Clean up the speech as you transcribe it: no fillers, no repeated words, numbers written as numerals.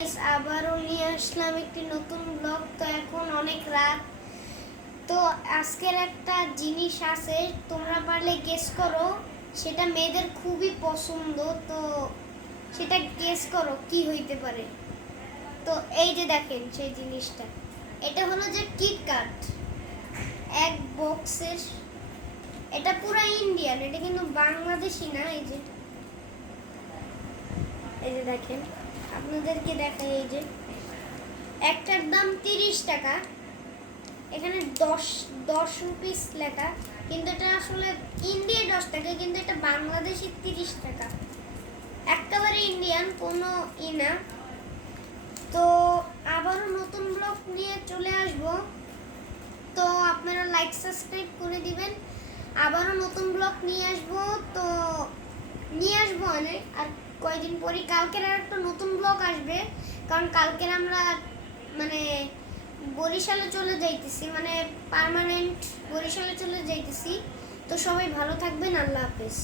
আবারও নিয়ে আসলাম একটি নতুন ব্লগ। তো এখন অনেক রাত, তো আজকের একটা জিনিস আছে, তোমরা পারলে গেস করো। সেটা মেয়েদের খুবই পছন্দ, তো সেটা গেস করো কি হইতে পারে। তো এই যে দেখেন সেই জিনিসটা, এটা হলো যে কিটক্যাট, এক বক্সের। এটা পুরো ইন্ডিয়ান, এটা কিন্তু বাংলাদেশি না। এই যে দেখেন, আপনাদেরকে দেখাই, এই যে একটার দাম 30 টাকা। এখানে 10 রুপিস লেখা, কিন্তু এটা আসলে ইন্ডিয়া 10 টাকা, কিন্তু এটা বাংলাদেশি 30 টাকা। একেবারে ইন্ডিয়ান, কোনো না। তো আবারও নতুন ব্লগ নিয়ে চলে আসব, তো আপনারা লাইক সাবস্ক্রাইব করে দিবেন। আবারও নতুন ব্লগ নিয়ে আসব, তো নিয়ে আসবো অনেক। আর কয়দিন পরে কালকের আর একটা নতুন ব্লগ আসবে, কারণ কালকের আমরা মানে বরিশালে চলে যাইতেছি, মানে পার্মানেন্ট বরিশালে চলে যাইতেছি। তো সবাই ভালো থাকবেন, আল্লাহ হাফেজ।